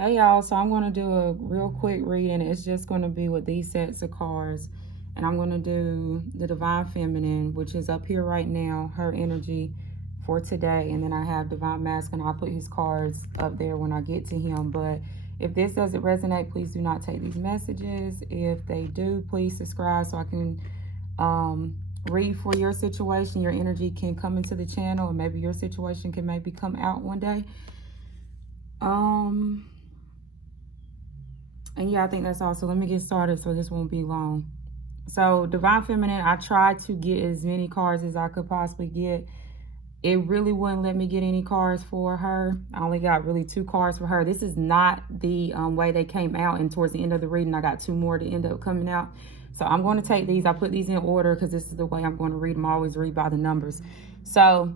Hey y'all, so I'm going to do a real quick reading. It's just going to be with these sets of cards. And I'm going to do the Divine Feminine, which is up here right now, her energy for today. And then I have Divine Masculine. I'll put his cards up there when I get to him. But if this doesn't resonate, please do not take these messages. If they do, please subscribe so I can read for your situation. Your energy can come into the channel, or maybe your situation can maybe come out one day. And yeah, I think that's all. So let me get started so this won't be long. So Divine Feminine, I tried to get as many cards as I could possibly get. It really wouldn't let me get any cards for her. I only got really 2 cards for her. This is not the way they came out. And towards the end of the reading, I got 2 more to end up coming out. So I'm going to take these. I put these in order because this is the way I'm going to read them. I always read by the numbers. So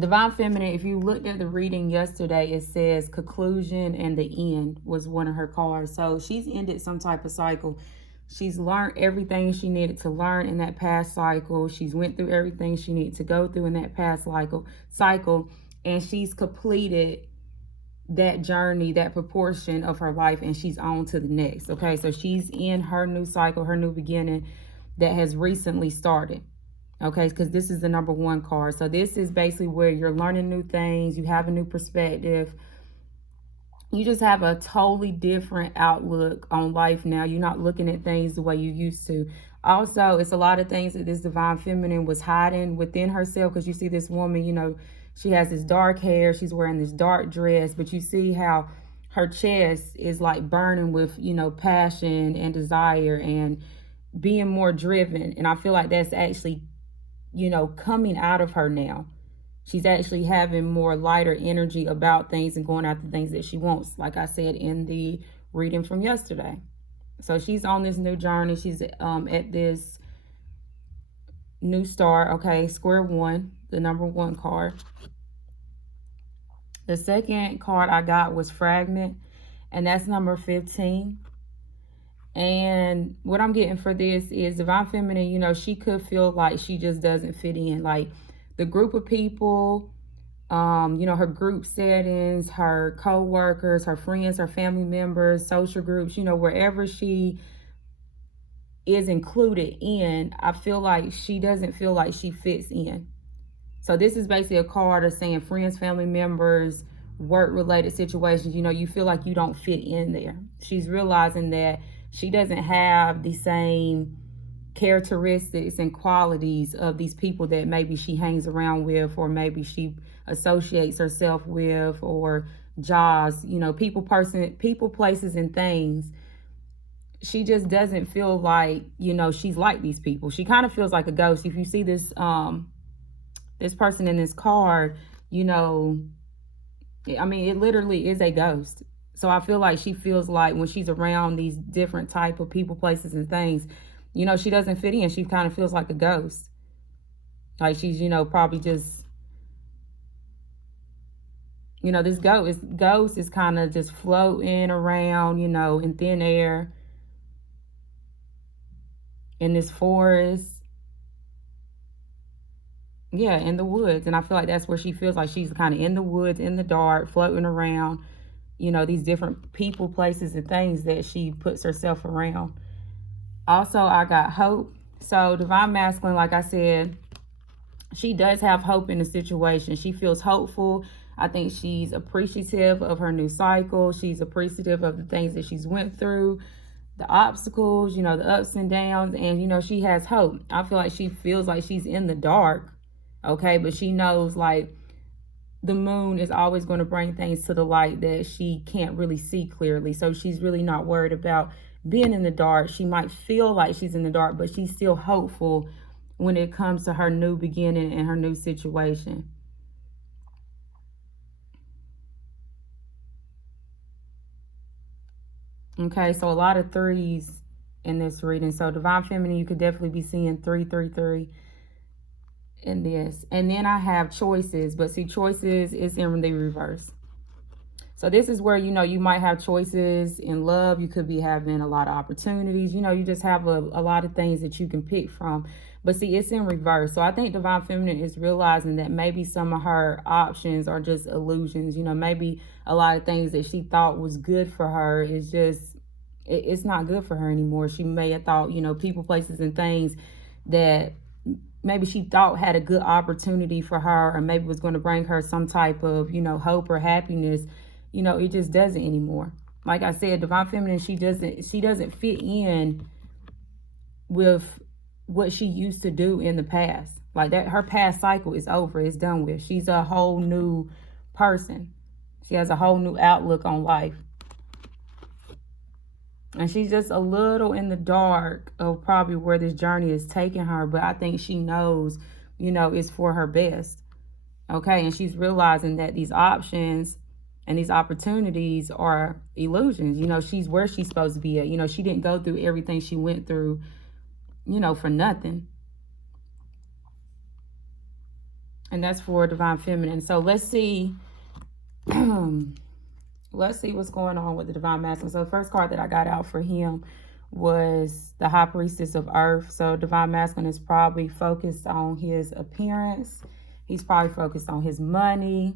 Divine Feminine, if you looked at the reading yesterday, it says conclusion and the end was one of her cards. So she's ended some type of cycle. She's learned everything she needed to learn in that past cycle. She's went through everything she needed to go through in that past cycle, and she's completed that journey, that proportion of her life, and she's on to the next. Okay, so she's in her new cycle, her new beginning that has recently started. Okay, because this is the number 1 card. So this is basically where you're learning new things. You have a new perspective. You just have a totally different outlook on life now. You're not looking at things the way you used to. Also, it's a lot of things that this Divine Feminine was hiding within herself, because you see this woman, you know, she has this dark hair. She's wearing this dark dress, but you see how her chest is like burning with, you know, passion and desire and being more driven. And I feel like that's actually, you know, coming out of her now. She's actually having more lighter energy about things and going after things that she wants, like I said in the reading from yesterday. So she's on this new journey. She's at this new start. Okay, square one, the number 1 card. The second card I got was Fragment, and that's number 15. And what I'm getting for this is Divine Feminine, you know, she could feel like she just doesn't fit in. Like the group of people, you know, her group settings, her co-workers, her friends, her family members, social groups, you know, wherever she is included in, I feel like she doesn't feel like she fits in. So this is basically a card of saying friends, family members, work-related situations, you know, you feel like you don't fit in there. She's realizing that she doesn't have the same characteristics and qualities of these people that maybe she hangs around with, or maybe she associates herself with, or jobs, you know, people, places, and things. She just doesn't feel like, you know, she's like these people. She kind of feels like a ghost. If you see this, this person in this card, you know, I mean, it literally is a ghost. So I feel like she feels like when she's around these different type of people, places, and things, you know, she doesn't fit in. She kind of feels like a ghost. Like she's, you know, probably just, you know, this ghost is kind of just floating around, you know, in thin air, in this forest. Yeah, in the woods. And I feel like that's where she feels like she's kind of in the woods, in the dark, floating around, you know, these different people, places, and things that she puts herself around. Also, I got hope. So Divine Masculine, like I said, she does have hope in the situation. She feels hopeful. I think she's appreciative of her new cycle. She's appreciative of the things that she's went through, the obstacles, you know, the ups and downs. And, you know, she has hope. I feel like she feels like she's in the dark, okay? But she knows, like, the moon is always going to bring things to the light that she can't really see clearly. So she's really not worried about being in the dark. She might feel like she's in the dark, but she's still hopeful when it comes to her new beginning and her new situation. Okay, so a lot of 3s in this reading. So Divine Feminine, you could definitely be seeing 333 in this. And then I have choices, but see, choices is in the reverse. So this is where, you might have choices in love. You could be having a lot of opportunities. You just have a lot of things that you can pick from. But see, it's in reverse. So I think Divine Feminine is realizing that maybe some of her options are just illusions. Maybe a lot of things that she thought was good for her is just, it's not good for her anymore. She may have thought, people, places, and things that maybe she thought had a good opportunity for her, or maybe was going to bring her some type of, hope or happiness. It just doesn't anymore. Like I said, Divine Feminine, she doesn't fit in with what she used to do in the past. Like that, her past cycle is over. It's done with. She's a whole new person. She has a whole new outlook on life. And she's just a little in the dark of probably where this journey is taking her. But I think she knows, it's for her best. Okay. And she's realizing that these options and these opportunities are illusions. She's where she's supposed to be at. She didn't go through everything she went through, for nothing. And that's for Divine Feminine. So let's see. Let's see what's going on with the Divine Masculine. So the first card that I got out for him was the High Priestess of Earth. So Divine Masculine is probably focused on his appearance. He's probably focused on his money.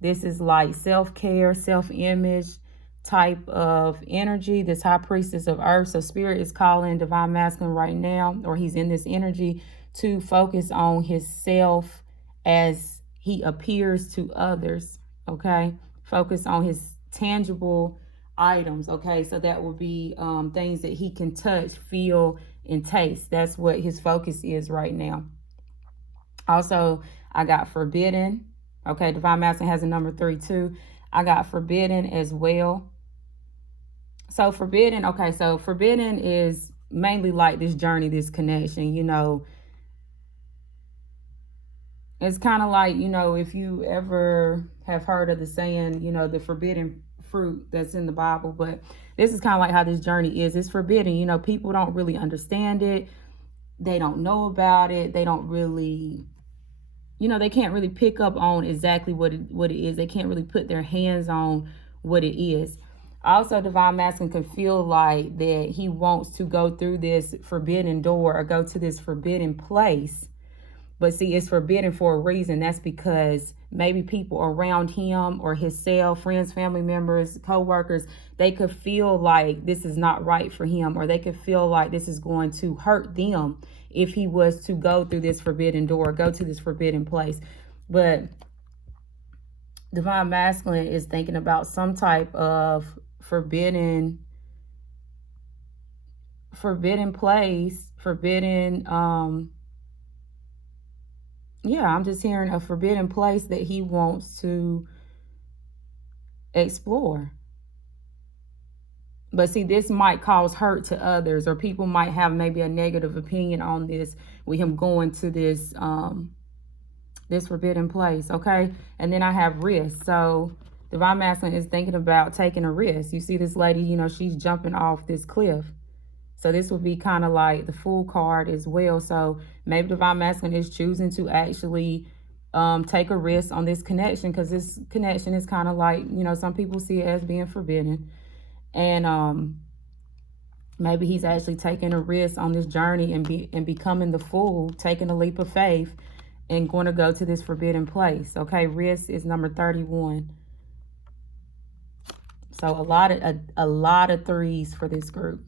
This is like self-care, self-image type of energy, this High Priestess of Earth. So Spirit is calling Divine Masculine right now, or he's in this energy, to focus on his self as he appears to others. Okay, focus on his tangible items. Okay, so that will be things that he can touch, feel, and taste. That's what his focus is right now. Also, I got forbidden. Okay, Divine Masculine has a number 3 too. I got forbidden as well. So forbidden, okay, so forbidden is mainly like this journey, this connection, It's kind of like, if you ever have heard of the saying, the forbidden fruit that's in the Bible. But this is kind of like how this journey is. It's forbidden. People don't really understand it. They don't know about it. They don't really, they can't really pick up on exactly what it is. They can't really put their hands on what it is. Also, Divine Masculine can feel like that he wants to go through this forbidden door or go to this forbidden place. But see, it's forbidden for a reason. That's because maybe people around him or himself, friends, family members, co-workers, they could feel like this is not right for him, or they could feel like this is going to hurt them if he was to go through this forbidden door, go to this forbidden place. But Divine Masculine is thinking about some type of forbidden place, I'm just hearing a forbidden place that he wants to explore. But see, this might cause hurt to others, or people might have maybe a negative opinion on this with him going to this this forbidden place. Okay, and then I have risk. So Divine Masculine is thinking about taking a risk. You see this lady, she's jumping off this cliff. So this would be kind of like the Fool card as well. So maybe Divine Masculine is choosing to actually take a risk on this connection, because this connection is kind of like, some people see it as being forbidden. And maybe he's actually taking a risk on this journey and becoming the Fool, taking a leap of faith and going to go to this forbidden place. Okay, risk is number 31. So a lot of 3s for this group.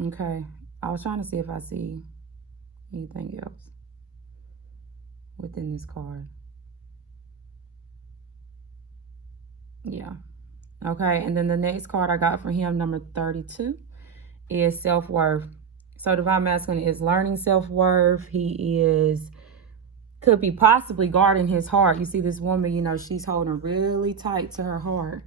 Okay, I was trying to see if I see anything else within this card. Yeah. Okay, and then the next card I got for him, number 32, is self-worth. So Divine Masculine is learning self-worth. He could be possibly guarding his heart. You see this woman, she's holding really tight to her heart.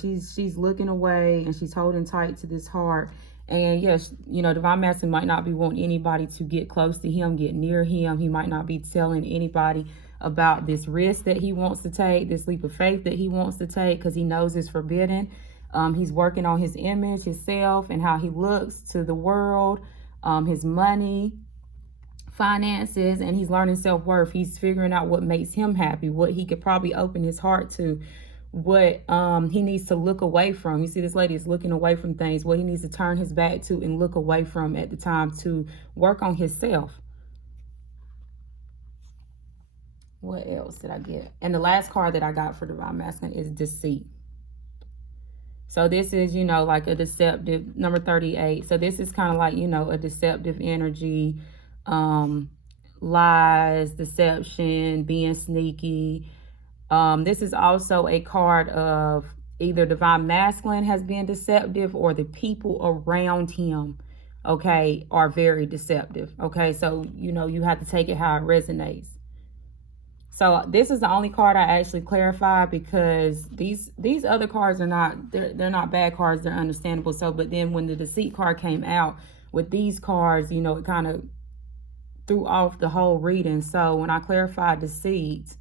She's looking away and she's holding tight to this heart. And yes, Divine Masculine might not be wanting anybody to get close to him, get near him. He might not be telling anybody about this risk that he wants to take, this leap of faith that he wants to take, because he knows it's forbidden. He's working on his image, his self, and how he looks to the world. his money, finances, and he's learning self-worth. He's figuring out what makes him happy, what he could probably open his heart to, what he needs to look away from. You see, this lady is looking away from things, what he needs to turn his back to and look away from at the time to work on himself. What else did I get? And the last card that I got for Divine Masculine is deceit. So this is, you know, like a deceptive, number 38. So this is kind of like, you know, a deceptive energy, lies, deception, being sneaky. This is also a card of either Divine Masculine has been deceptive or the people around him, okay, are very deceptive. Okay, so, you know, you have to take it how it resonates. So this is the only card I actually clarified, because these other cards are not, they're not bad cards, they're understandable. So, but then when the deceit card came out with these cards, you know, it kind of threw off the whole reading. So when I clarified deceit,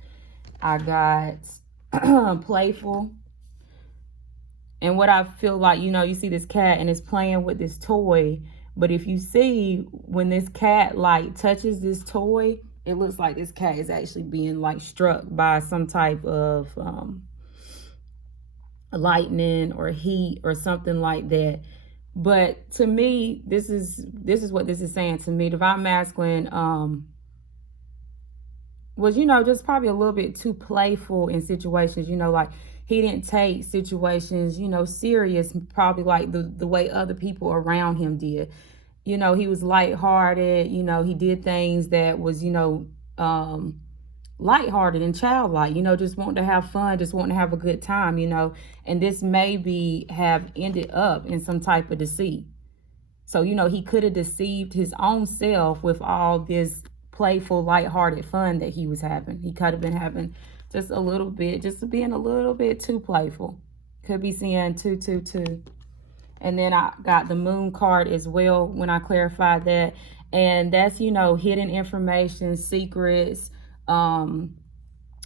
I got playful. And what I feel like, you know, you see this cat and it's playing with this toy, but if you see when this cat like touches this toy, it looks like this cat is actually being like struck by some type of lightning or heat or something like that. But to me, this is what this is saying to me. Divine Masculine was, you know, just probably a little bit too playful in situations, you know, like he didn't take situations, you know, serious, probably like the way other people around him did. You know, he was lighthearted, you know, he did things that was, you know, lighthearted and childlike, you know, just wanting to have fun, just wanting to have a good time, you know, and this maybe have ended up in some type of deceit. So, you know, he could have deceived his own self with all this playful, lighthearted fun that he was having. He could have been having just a little bit, just being a little bit too playful. Could be seeing 222. And then I got the moon card as well when I clarified that. And that's, you know, hidden information, secrets. And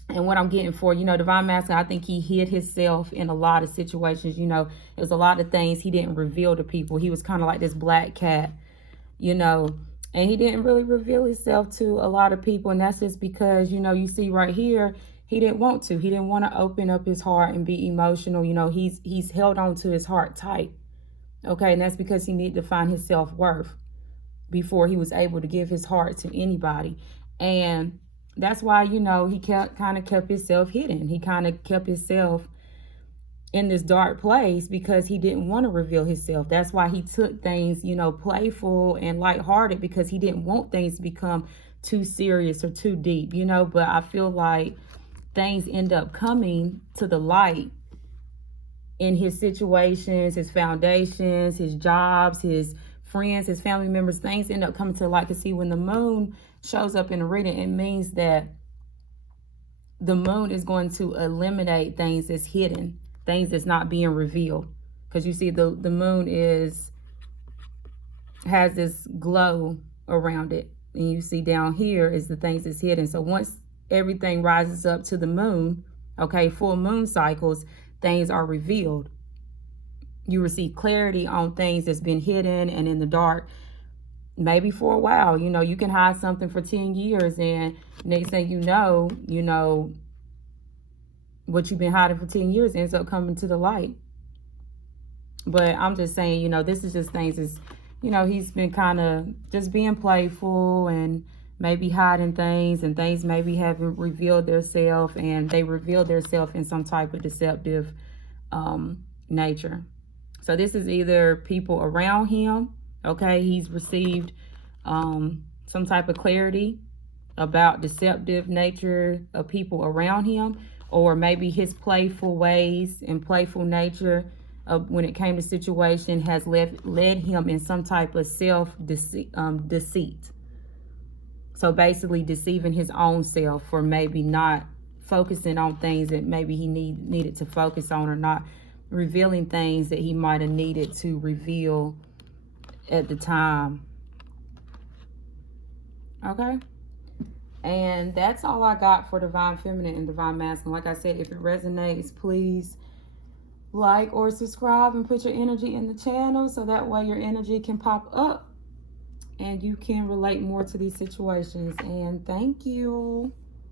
what I'm getting for, you know, Divine Masculine, I think he hid himself in a lot of situations. You know, it was a lot of things he didn't reveal to people. He was kind of like this black cat, you know, and he didn't really reveal himself to a lot of people. And that's just because, you know, you see right here, he didn't want to. He didn't want to open up his heart and be emotional. You know, he's held on to his heart tight. Okay, and that's because he needed to find his self-worth before he was able to give his heart to anybody. And that's why, you know, he kind of kept himself hidden. He kind of kept himself in this dark place because he didn't want to reveal himself. That's why he took things, you know, playful and lighthearted, because he didn't want things to become too serious or too deep, you know. But I feel like things end up coming to the light in his situations, his foundations, his jobs, his friends, his family members. Things end up coming to light. Because see, when the moon shows up in the reading, it means that the moon is going to eliminate things that's hidden, things that's not being revealed. Because you see, the moon has this glow around it. And you see down here is the things that's hidden. So once everything rises up to the moon, okay, full moon cycles, things are revealed. You receive clarity on things that's been hidden and in the dark, maybe for a while. You know, you can hide something for 10 years and next thing you know, what you've been hiding for 10 years ends up coming to the light. But I'm just saying, you know, this is just things is, you know, he's been kind of just being playful and maybe hiding things, and things maybe haven't revealed themselves, and they revealed themselves in some type of deceptive nature. So this is either people around him, okay, he's received some type of clarity about deceptive nature of people around him, or maybe his playful ways and playful nature of when it came to situation has led him in some type of deceit. So basically deceiving his own self for maybe not focusing on things that maybe he needed to focus on, or not revealing things that he might have needed to reveal at the time. Okay. And that's all I got for Divine Feminine and Divine Masculine. Like I said, if it resonates, please like or subscribe and put your energy in the channel so that way your energy can pop up and you can relate more to these situations. And thank you.